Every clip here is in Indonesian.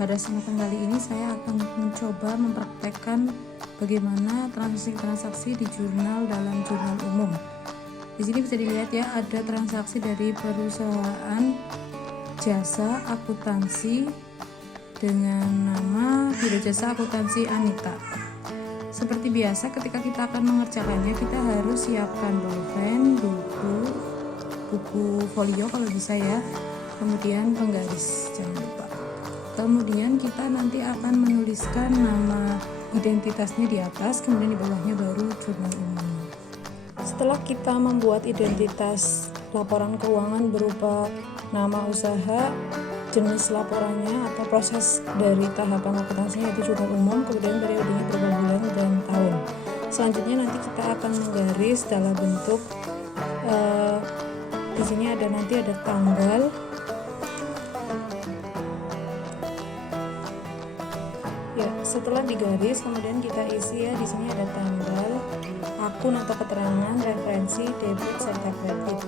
Pada kesempatan kali ini saya akan mencoba mempraktekkan bagaimana transaksi-transaksi di jurnal dalam jurnal umum. Di sini bisa dilihat ya, ada transaksi dari perusahaan jasa akuntansi dengan nama Biro Jasa Akuntansi Anita. Seperti biasa, ketika kita akan mengerjakannya, kita harus siapkan bolpen, buku folio kalau bisa ya, kemudian penggaris, jangan lupa. Kemudian kita nanti akan menuliskan nama identitasnya di atas, kemudian di bawahnya baru jurnal umum. Setelah kita membuat identitas laporan keuangan berupa nama usaha, jenis laporannya atau proses dari tahapan akuntansinya yaitu jurnal umum, kemudian periodenya berapa bulan dan tahun. Selanjutnya nanti kita akan menggaris dalam bentuk di sini nanti ada tanggal, ya. Setelah digaris kemudian kita isi ya, di sini ada tanggal, akun atau keterangan, referensi, debit serta kredit.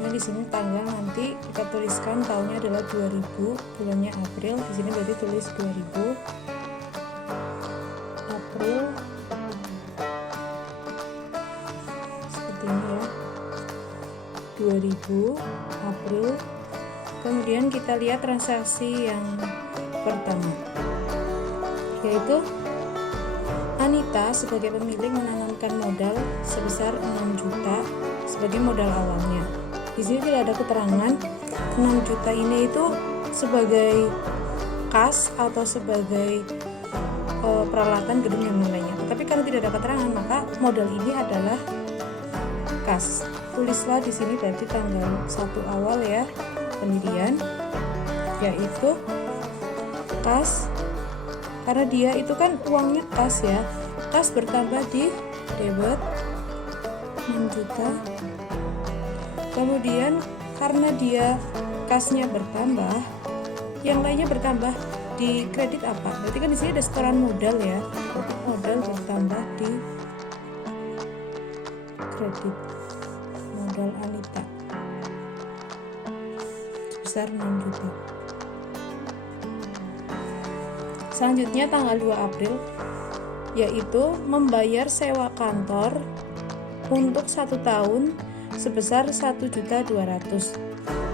Nah, di sini tanggal nanti kita tuliskan tahunnya adalah 2000, bulannya April. Di sini berarti tulis 2000 April, seperti ini ya, 2000 April. Kemudian kita lihat transaksi yang pertama, yaitu Anita sebagai pemilik menanamkan modal sebesar 6 juta sebagai modal awalnya. Di sini tidak ada keterangan 6 juta ini itu sebagai kas atau sebagai peralatan gedung yang lainnya. Tapi karena tidak ada keterangan, maka modal ini adalah kas. Tulislah di sini berarti tanggal 1 awal ya, pendirian, yaitu kas. Karena dia itu kan uangnya kas ya, kas bertambah di debit 6 juta. Kemudian karena dia kasnya bertambah, yang lainnya bertambah di kredit apa? Berarti kan di sini ada setoran modal ya. Berarti modal bertambah di kredit, modal Anita sebesar 6 juta. Selanjutnya tanggal 2 April, yaitu membayar sewa kantor untuk 1 tahun sebesar 1.200.000.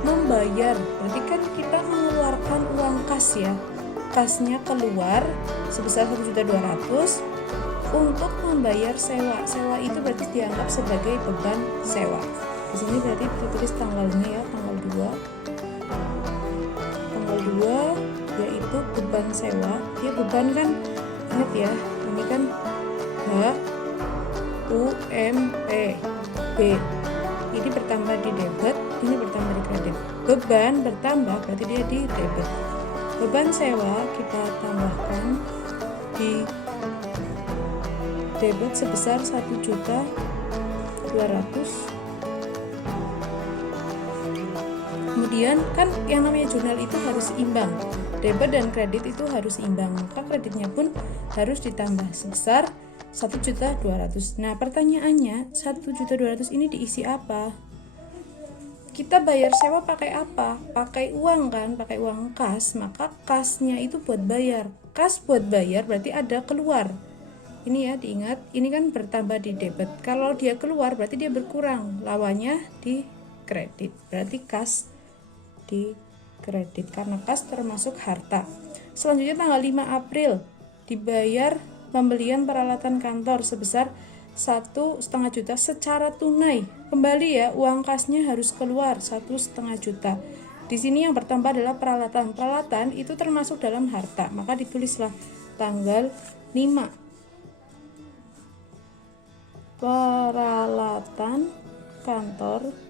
Membayar berarti kan kita mengeluarkan uang kas ya, kasnya keluar sebesar 1.200.000 untuk membayar sewa. Sewa itu berarti dianggap sebagai beban sewa. Di sini berarti ditulis tanggalnya ya, tanggal 2 yaitu beban sewa. Ya, beban kan ingat ya, ini kan B. Ini bertambah di debit, ini bertambah di kredit. Beban bertambah berarti dia di debit. Beban sewa kita tambahkan di debit sebesar 1.200.000. Kemudian kan yang namanya jurnal itu harus imbang. Debit dan kredit itu harus imbang, maka kreditnya pun harus ditambah sebesar 1.200.000. Nah, pertanyaannya 1.200.000 ini diisi apa? Kita bayar sewa pakai apa? Pakai uang kan, pakai uang kas, maka kasnya itu buat bayar. Kas buat bayar berarti ada keluar. Ini ya, diingat, ini kan bertambah di debit. Kalau dia keluar berarti dia berkurang, lawannya di kredit. Berarti kas di kredit karena kas termasuk harta. Selanjutnya tanggal 5 April dibayar pembelian peralatan kantor sebesar 1,5 juta secara tunai. Kembali ya, uang kasnya harus keluar 1,5 juta. Di sini yang bertambah adalah peralatan. Peralatan itu termasuk dalam harta, maka ditulislah tanggal 5. Peralatan kantor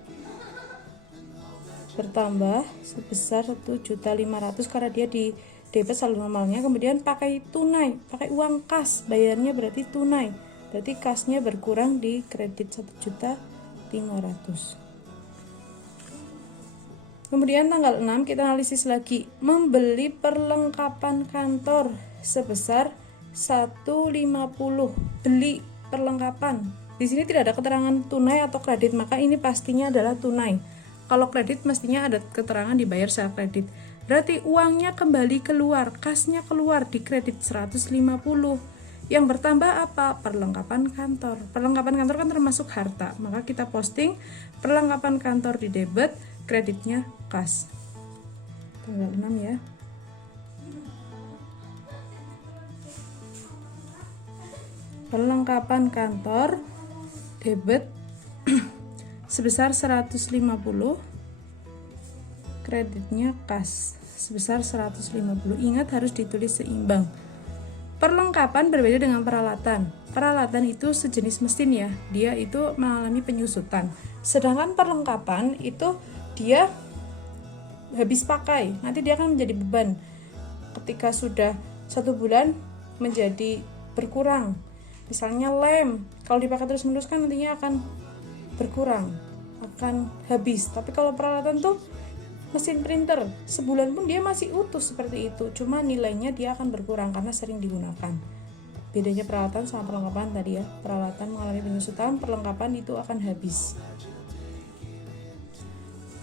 bertambah sebesar 1.500.000 karena dia di debit saldo normalnya. Kemudian pakai tunai, pakai uang kas, bayarnya berarti tunai, berarti kasnya berkurang di kredit 1.500.000. Kemudian tanggal 6 kita analisis lagi, membeli perlengkapan kantor sebesar 150. Beli perlengkapan, di sini tidak ada keterangan tunai atau kredit, maka ini pastinya adalah tunai. Kalau kredit mestinya ada keterangan dibayar secara kredit. Berarti uangnya kembali keluar, kasnya keluar di kredit 150. Yang bertambah apa? Perlengkapan kantor. Perlengkapan kantor kan termasuk harta, maka kita posting perlengkapan kantor di debit, kreditnya kas. Tanggal 6 ya. Perlengkapan kantor debit sebesar 150, kreditnya kas sebesar 150. Ingat harus ditulis seimbang. Perlengkapan berbeda dengan peralatan. Peralatan itu sejenis mesin ya, dia itu mengalami penyusutan. Sedangkan perlengkapan itu dia habis pakai, nanti dia akan menjadi beban. Ketika sudah 1 bulan menjadi berkurang. Misalnya lem, kalau dipakai terus-menerus kan nantinya akan berkurang, akan habis. Tapi kalau peralatan tuh mesin printer, sebulan pun dia masih utuh seperti itu, cuma nilainya dia akan berkurang karena sering digunakan. Bedanya peralatan sama perlengkapan tadi ya, peralatan mengalami penyusutan, perlengkapan itu akan habis.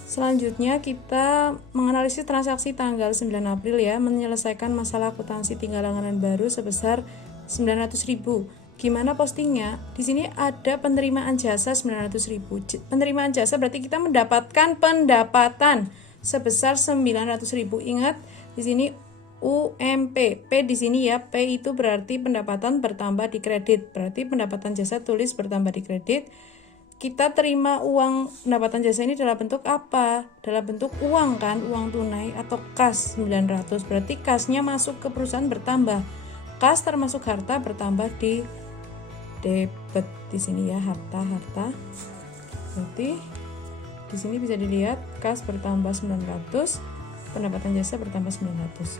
Selanjutnya kita menganalisis transaksi tanggal 9 April ya, menyelesaikan masalah akuntansi tinggal langganan baru sebesar 900.000. Gimana postingnya? Di sini ada penerimaan jasa 900.000. Penerimaan jasa berarti kita mendapatkan pendapatan sebesar 900.000. Ingat di sini UMP. P di sini ya, P itu berarti pendapatan bertambah di kredit. Berarti pendapatan jasa tulis bertambah di kredit. Kita terima uang pendapatan jasa ini dalam bentuk apa? Dalam bentuk uang kan, uang tunai atau kas 900. Berarti kasnya masuk ke perusahaan bertambah. Kas termasuk harta bertambah di debit di sini ya, harta. Berarti di sini bisa dilihat kas bertambah 900, pendapatan jasa bertambah 900.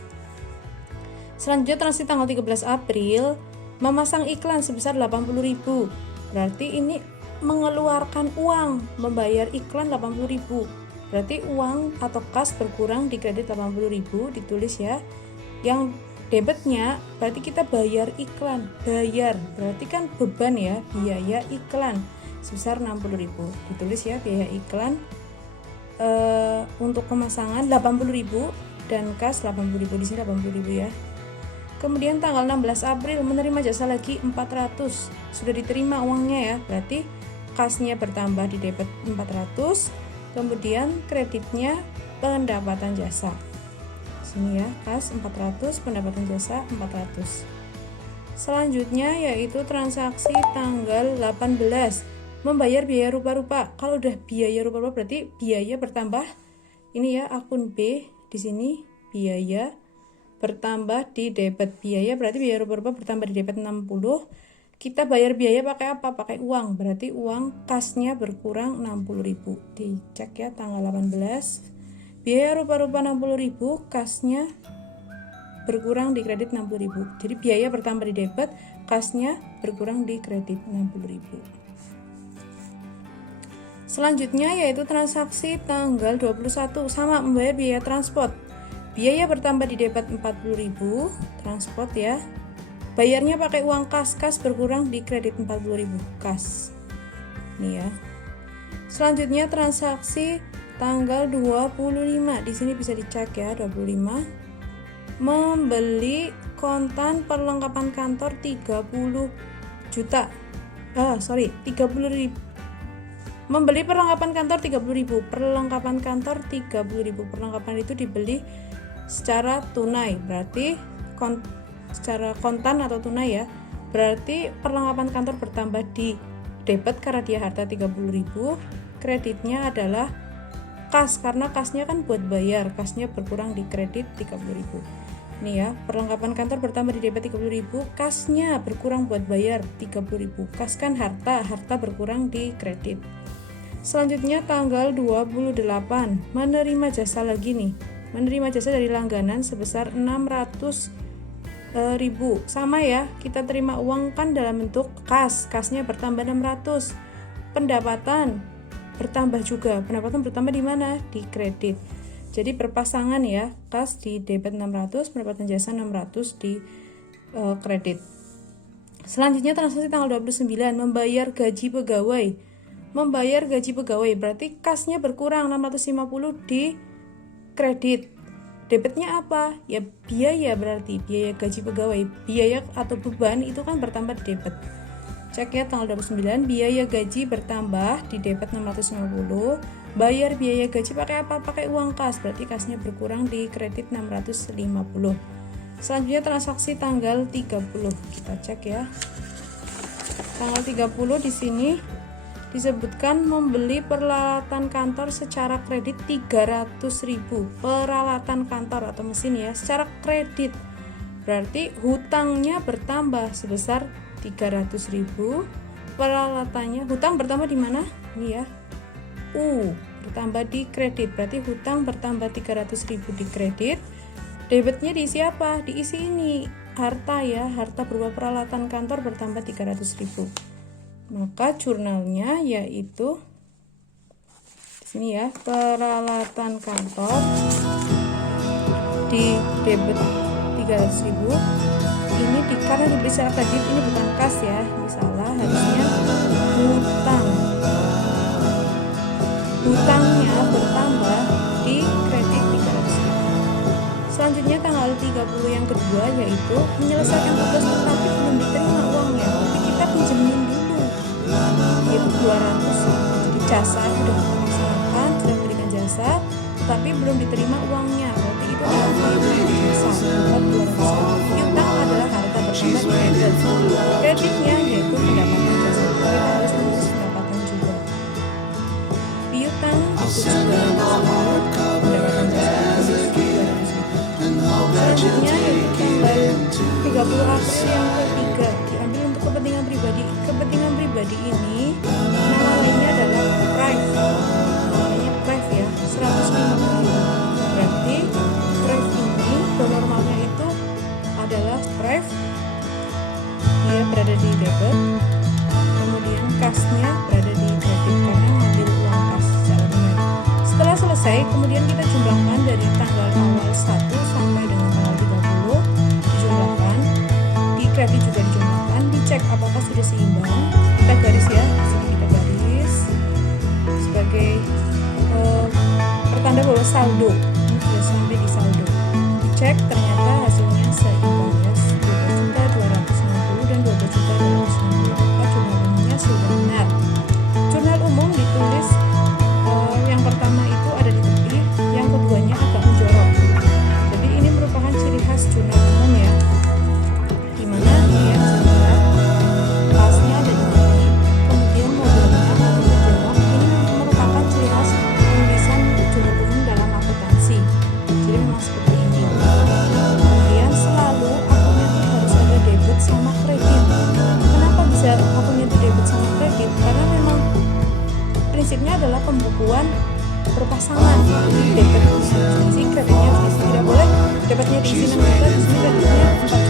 Selanjutnya transaksi tanggal 13 April memasang iklan sebesar 80.000. Berarti ini mengeluarkan uang, membayar iklan 80.000. Berarti uang atau kas berkurang di kredit 80.000, ditulis ya. Yang debitnya berarti kita bayar iklan, berarti kan beban ya, biaya iklan sebesar 60.000, ditulis ya biaya iklan untuk pemasangan 80.000 dan kas 80.000, di sini 80.000 ya. Kemudian tanggal 16 April menerima jasa lagi 400, sudah diterima uangnya ya, berarti kasnya bertambah di debit 400, kemudian kreditnya pendapatan jasa. Sini ya, kas 400, pendapatan jasa 400. Selanjutnya yaitu transaksi tanggal 18, membayar biaya rupa-rupa. Kalau udah biaya rupa-rupa berarti biaya bertambah. Ini ya akun B, di sini biaya bertambah di debit. Biaya berarti biaya rupa-rupa bertambah di debit 60. Kita bayar biaya pakai apa? Pakai uang. Berarti uang kasnya berkurang 60.000. Dicek ya tanggal 18. Biaya rupa-rupa 60.000, kasnya berkurang di kredit 60.000. Jadi biaya bertambah di debit, kasnya berkurang di kredit 60.000. Selanjutnya yaitu transaksi tanggal 21, sama membayar biaya transport. Biaya bertambah di debit 40.000, transport ya. Bayarnya pakai uang kas berkurang di kredit 40.000, kas. Nih ya. Selanjutnya transaksi tanggal 25, di sini bisa dicek ya, 25. Membeli kontan perlengkapan kantor 30 juta. 30.000. Membeli perlengkapan kantor 30.000. Perlengkapan kantor 30.000. Perlengkapan itu dibeli secara tunai, berarti secara kontan atau tunai ya. Berarti perlengkapan kantor bertambah di debit karena dia harta 30.000. Kreditnya adalah kas, karena kasnya kan buat bayar, kasnya berkurang di kredit 30.000. Nih ya, perlengkapan kantor bertambah di debit 30.000, kasnya berkurang buat bayar 30.000. Kas kan harta berkurang di kredit. Selanjutnya tanggal 28, menerima jasa lagi nih. Menerima jasa dari langganan sebesar 600.000. Sama ya, kita terima uang kan dalam bentuk kasnya bertambah 600. Pendapatan bertambah juga. Pendapatan bertambah di mana? Di kredit. Jadi berpasangan ya, kas di debit 600, pendapatan jasa 600 di kredit. Selanjutnya transaksi tanggal 29, membayar gaji pegawai. Membayar gaji pegawai berarti kasnya berkurang 650 di kredit. Debitnya apa? Ya biaya, berarti biaya gaji pegawai. Biaya atau beban itu kan bertambah di debit. Cek ya tanggal 29, biaya gaji bertambah di debit 650. Bayar biaya gaji pakai apa? Pakai uang kas, berarti kasnya berkurang di kredit 650. Selanjutnya transaksi tanggal 30. Kita cek ya. Tanggal 30 di sini disebutkan membeli peralatan kantor secara kredit 300.000. Peralatan kantor atau mesin ya, secara kredit. Berarti hutangnya bertambah sebesar 300.000. Peralatannya, hutang bertambah di mana? Ini ya. Bertambah di kredit. Berarti hutang bertambah 300.000 di kredit. Debitnya diisi apa? Diisi ini harta ya, harta berupa peralatan kantor bertambah 300.000. Maka jurnalnya yaitu di sini ya, peralatan kantor di debit 300.000. Ini karena diberi secara kredit, ini bukan kas ya, ini salah, harusnya hutangnya bertambah di kredit 300.000. Selanjutnya tanggal 30 yang kedua yaitu menyelesaikan tugas tetapi belum diterima uangnya, tapi kita pinjemin dulu yaitu 200. Jadi jasa sudah kita laksanakan, sudah memberikan jasa tapi belum diterima uangnya, berarti itu adalah jasa berupa 200. Piutang adalah harta bertambah di kredit. Kreditnya yaitu pendapatan jasa, kita harus menulis pendapatan juga. Piutang itu juga pendapatan jasa selanjutnya yaitu tanggal 30 April yang ketiga diambil untuk kepentingan pribadi. Kepentingan pribadi ini nama lainnya adalah prive, namanya prive ya, 150.000. Berarti prive ini normalnya itu adalah prive, dia berada di debit, kemudian kasnya berada di kredit karena ngambil uang kas secara benar. Setelah selesai kemudian kita jumlahkan dari tanggal awal 1 sampai dengan tanggal 30, dijumlahkan, di kredit juga dijumlahkan, dicek apakah sudah seimbang. Kita garis ya, di sini kita garis sebagai pertanda bahwa saldo ini sudah sampai di saldo. Dicek ternyata hasilnya seimbang ya, 12.250 dan 12.250, maka jurnal umumnya sudah benar. Jurnal umum ditulis yang pertama itu ada di tepi, yang keduanya agak menjorok. Jadi ini merupakan ciri khas jurnal umum ya, dimana dia sebenarnya kelasnya ada di tepi, kemudian modelnya agak menjorok. Ini merupakan ciri khas penulisan jurnal umum dalam akuntansi. Jadi memang seperti ini. Kemudian selalu akunnya itu harus ada debit sama kredit. Kenapa bisa akunnya itu debit sama kredit? Karena memang prinsipnya adalah pembukuan berpasangan. Debit diisi, kreditnya diisi. Tidak boleh debitnya diisi 6 juta, di sini kreditnya 4 juta.